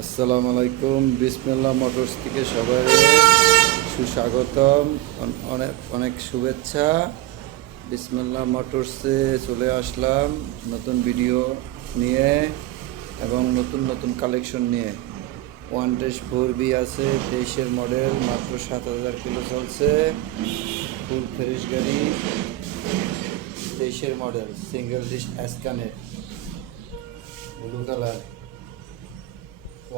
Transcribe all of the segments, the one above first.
আসসালামু আলাইকুম। বিসমিল্লাহ মোটরস থেকে সবাই সুস্বাগতম, অনেক অনেক শুভেচ্ছা। বিসমিল্লাহ মোটরসে চলে আসলাম নতুন ভিডিও নিয়ে এবং নতুন নতুন কালেকশন নিয়ে। 1-4B আছে, 23-এর মডেল, মাত্র 7,000 কিলো চলছে। ফুল ফ্রেশ গাড়ি, 23-এর মডেল, সিঙ্গেল ডিশ অ্যাসকানেট, ব্লু কালার,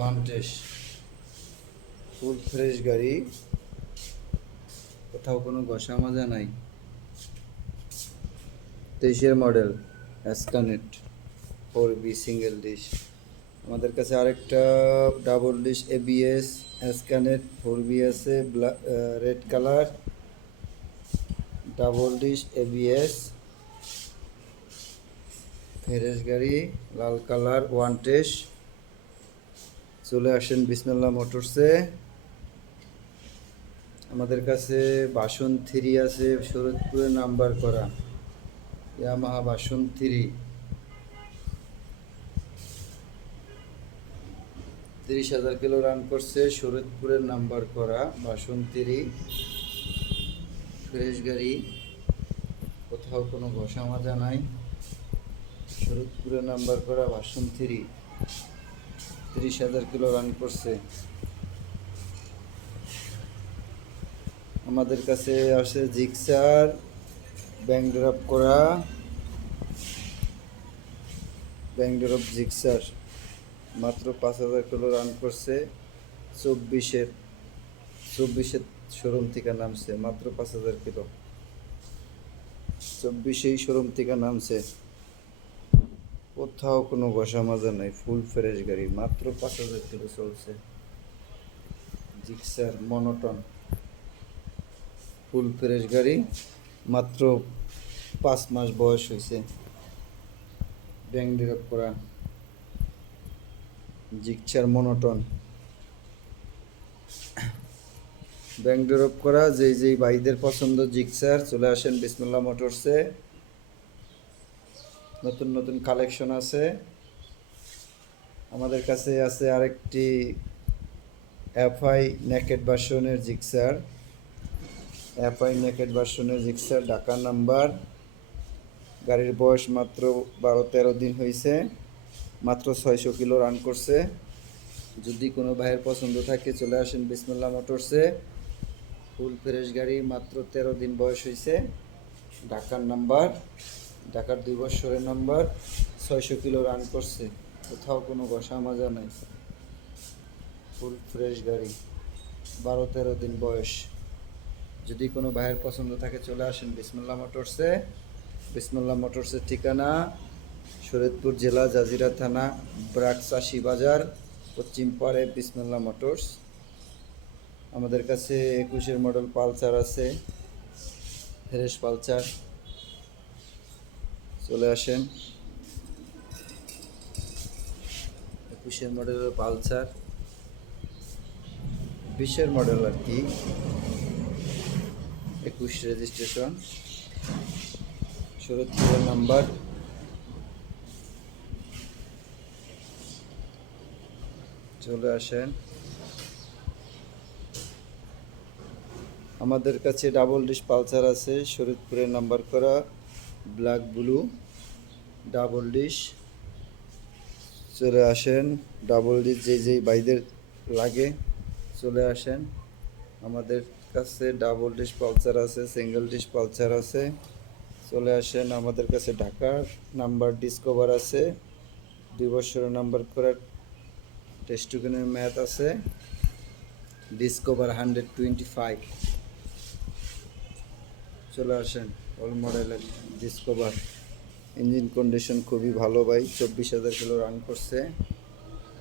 1 ফুল ফ্রেশ গাড়ি, কোথাও কোনো ঘষা মাজা নাই। 23-এর মডেল অ্যাসকানেট 4B সিঙ্গেল ডিশ। আমাদের কাছে আরেকটা ডাবল ডিশ ABS অ্যাসকানেট 4B আছে, red colour, double dish ABS fresh গাড়ি, লাল কালার, 1 চলে আসেন বিসমিল্লাহ মোটরসে। আমাদের কাছে বাসন 3 আছে, শরৎপুরে নাম্বার করা ইয়ামাহা বাসন 3, 30,000 কিলো রান করছে, শরৎপুরের নাম্বার করা বাসন 3 ফ্রেশ গাড়ি, কোথাও কোনো ঘষা মাজা নাই। শরৎপুরের নাম্বার করা বাসন 3, 30,000 কিলো রান করছে। আমাদের কাছে আছে জিক্সার ব্যাংক ড্রপ করা, ব্যাংক ড্রপ জিক্সার, মাত্র 5,000 কিলো রান করছে। 24-এর শোরুম থেকে নামছে, মাত্র 5,000 কিলো। 24-এই শোরুম থেকে নামছে, কোথাও কোনো ঘষা মাজা নাই, ফুল ফ্রেশ গাড়ি, মাত্র 5,000 কিলো চলছে। জিক্সার মনোটন ফুল ফ্রেশ গাড়ি, মাত্র 5 মাস বয়স হয়েছে। ব্যাংক ড্রপ করা জিক্সার মনোটন, ব্যাংক ড্রপ করা। যেই ভাইদের পছন্দ জিক্সার, চলে আসেন বিসমিল্লাহ মোটরসে। নতুন নতুন কালেকশন আছে। আমাদের কাছে আছে আরেকটি FI নেকেড ভার্সনের জিক্সার, FI নেকেড ভার্সনের জিক্সার, ঢাকা নাম্বার, গাড়ির বয়স মাত্র 12-13 দিন হয়েছে, মাত্র 600 কিলো রান করছে। যদি কোনো ভাইয়ের পছন্দ থাকে চলে আসেন বিসমিল্লাহ মোটরসে। ফুল ফ্রেশ গাড়ি, মাত্র 13 দিন বয়স হয়েছে, ঢাকার নাম্বার, ঢাকার 2 বছরের নাম্বার, 600 কিলো রান করছে, কোথাও কোনো ঘষা মাজা নাই। ফুল ফ্রেশ গাড়ি, 12-13 দিন বয়স। যদি কোনো ভাইয়ের পছন্দ থাকে চলে আসেন বিসমিল্লাহ মোটরসে। বিসমিল্লাহ মোটরসের ঠিকানা শরীয়তপুর জেলা, জাজিরা থানা, ব্রাকচাষী বাজার, পশ্চিম পাড়ে বিসমিল্লাহ মোটরস। আমাদের কাছে 21-এর মডেল পালসার আছে, ফ্রেশ পালসার, চলে আসেন। 21-এর মডেলের পালসার, 20-এর মডেল আর কি, 21 রেজিস্ট্রেশন, শরৎপুরের নাম্বার। চলে আসেন। আমাদের কাছে ডাবল ডিশ পালসার আছে, শরীয়তপুরের নাম্বার করা, ব্ল্যাক ব্লু ডাবল ডিশ। চলে আসেন, ডাবল ডিশ যেই ভাইদের লাগে চলে আসেন। আমাদের কাছে ডাবল ডিশ পালসার আছে, সিঙ্গেল ডিশ পালসার আছে, চলে আসেন। আমাদের কাছে ঢাকার নাম্বার ডিসকভার আছে, 2 বছরের নাম্বার করা, টেস্টুকেনের ম্যাথ আছে, ডিসকভার 125। চলে আসেন, অল মডেলের ডিসকভার, ইঞ্জিন কন্ডিশন খুবই ভালো ভাই, 24,000 কিলো রান করছে।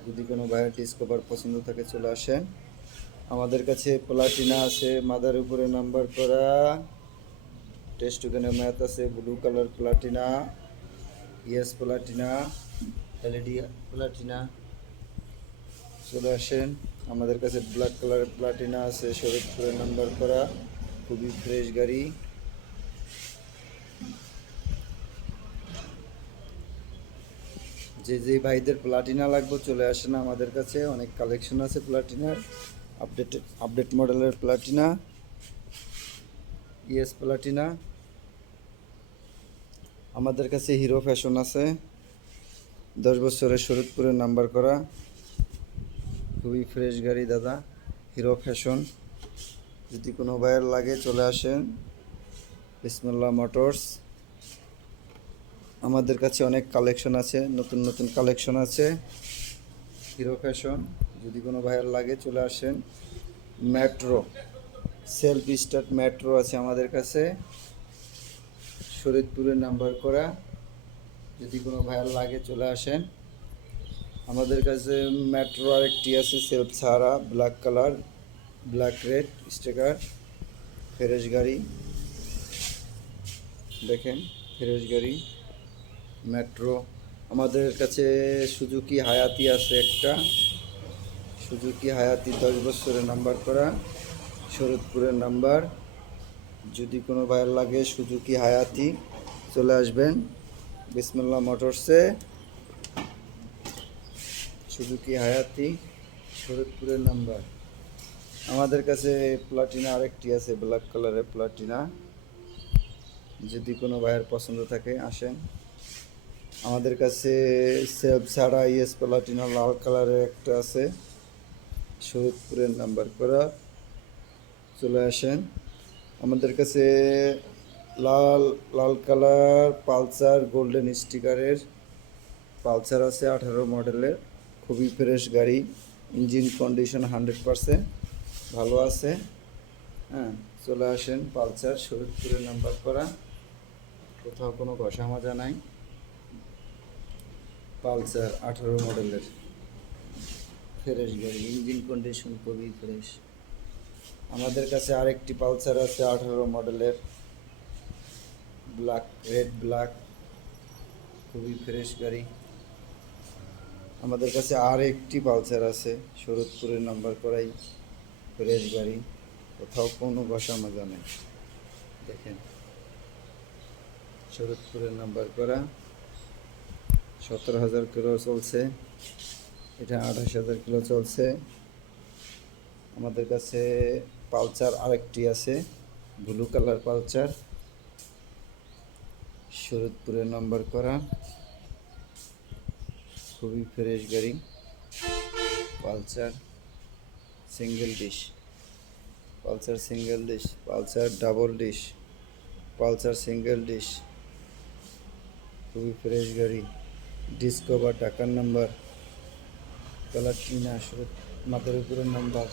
যদি কোনো ভাইয়ের ডিসকভার পছন্দ থাকে চলে আসেন। আমাদের কাছে প্লাটিনা আছে, মাদার উপরে নাম্বার করা, টেস্টুকেনের ম্যাথ আছে, blue colour Platina, yes Platina, LED Platina. চলে আসেন। আমাদের কাছে ব্ল্যাক কালারের প্লাটিনা আছে, শরীয়তপুরের নাম্বার করা, খুবই ফ্রেশ গাড়ি। যে যে ভাইদের প্লাটিনা লাগবে চলে আসেন আমাদের কাছে, অনেক কালেকশন আছে প্লাটিনার, আপডেট মডেলের প্লাটিনা, ইএস প্লাটিনা। আমাদের কাছে হিরো ফ্যাশন আছে, 10 বছরের শরীয়তপুরের নাম্বার করা, খুবই ফ্রেশ গাড়ি দাদা, হিরো ফ্যাশন। যদি কোনো ভাইয়ের লাগে চলে আসেন বিসমিল্লাহ মোটরস। আমাদের কাছে অনেক কালেকশন আছে, নতুন নতুন কালেকশন আছে, হিরো ফ্যাশন। যদি কোনো ভাইয়ের লাগে চলে আসেন। মেট্রো, সেলফ স্টার্ট মেট্রো আছে আমাদের কাছে, শরীয়তপুরের নাম্বার করা। যদি কোনো ভাইয়ের লাগে চলে আসেন আমাদের কাছে। মেট্রো আরেকটি আছে সেলফ ছাড়া, black colour, black red sticker, fresh গাড়ি, দেখেন ফ্রেশ গাড়ি মেট্রো। আমাদের কাছে সুজুকি হায়াতি আছে একটা, সুজুকি হায়াতি 10 বছরের নাম্বার করা, শরীয়তপুরের নাম্বার। যদি কোনো ভাইয়ের লাগে সুজুকি হায়াতি চলে আসবেন বিসমিল্লাহ মোটরসে। সুজুকি হায়াতি শরীয়তপুরের নাম্বার। আমাদের কাছে প্লাটিনা আরেকটি আছে, ব্ল্যাক কালারের প্লাটিনা। যদি কোনো ভাইয়ের পছন্দ থাকে আসেন আমাদের কাছে। সেলফ ছাড়া ইএস প্লাটিনা লাল কালারের একটা আছে, শরীয়তপুরের নাম্বার করা, চলে আসেন আমাদের কাছে। লাল লাল কালার পালসার গোল্ডেন স্টিকারের পালসার আছে 18 মডেলের, খুবই ফ্রেশ গাড়ি, ইঞ্জিন কন্ডিশন 100% ভালো আছে। হ্যাঁ, চলে আসেন পালসার, শরীয়তপুরের নাম্বার করা, কোথাও কোনো ঘষা মাজা নাই। পালসার 18 মডেলের ফ্রেশ গাড়ি, ইঞ্জিন কন্ডিশন খুবই ফ্রেশ। আমাদের কাছে আরেকটি পালসার আছে 18 মডেলের, ব্ল্যাক রেড ব্ল্যাক, খুবই ফ্রেশ গাড়ি। আমাদের কাছে আর একটি পালসার আছে শরীয়তপুরের নাম্বার করাই, ফ্রেশ গাড়ি, কোথাও কোনো ঘষা মাজা নেই। দেখেন শরীয়তপুরের নাম্বার করা, 17,000 কিলো চলছে, এটা 28,000 কিলো চলছে। আমাদের কাছে পালসার আরেকটি আছে ব্লু কালার পালসার, শরীয়তপুরের নাম্বার করা, খুবই ফ্রেশ গাড়ি। Pulsar single dish, Pulsar single dish, Pulsar double dish, Pulsar single dish, খুবই ফ্রেশ গাড়ি। ডিসকভার ঢাকার নাম্বার, প্লাটিনা মাদারীপুরের নাম্বার,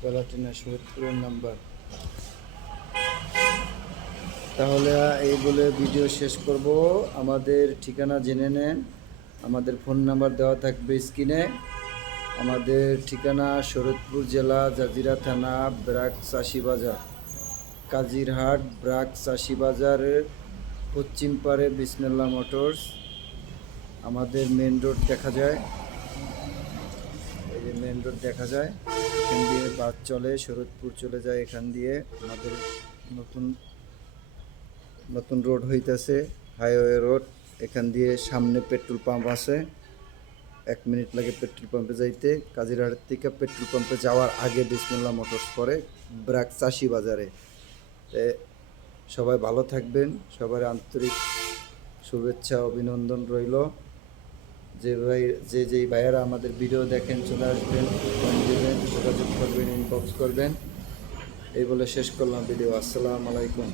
প্লাটিনা শরীয়তপুরের নাম্বার। তাহলে এই বলে ভিডিও শেষ করব। আমাদের ঠিকানা জেনে নেন, আমাদের ফোন নাম্বার দেওয়া থাকবে স্ক্রিনে। আমাদের ঠিকানা শরীয়তপুর জেলা, জাজিরা থানা, ব্রাক চাষি বাজার, কাজিরহাট ব্রাক চাষি বাজারের পশ্চিম পারে বিসমিল্লাহ মোটরস। আমাদের মেন রোড দেখা যায়, এই যে মেন রোড দেখা যায়, এখান দিয়ে বাস চলে শরীয়তপুর চলে যায়, এখান দিয়ে আমাদের নতুন নতুন রোড হইতেছে, হাইওয়ে রোড। এখান দিয়ে সামনে পেট্রোল পাম্প আছে, 1 মিনিট লাগে পেট্রোল পাম্পে যাইতে। কাজিরহাটের থেকে পেট্রোল পাম্পে যাওয়ার আগে বিসমিল্লাহ মোটরস পরে ব্রাক চাষি বাজারে। সবাই ভালো থাকবেন, সবার আন্তরিক শুভেচ্ছা অভিনন্দন রইল। যেই ভাইয়েরা আমাদের ভিডিও দেখেন চলে আসবেন, ফোন দেবেন, যোগাযোগ করবেন, ইনবক্স করবেন। এই বলে শেষ করলাম ভিডিও। আসসালামু আলাইকুম।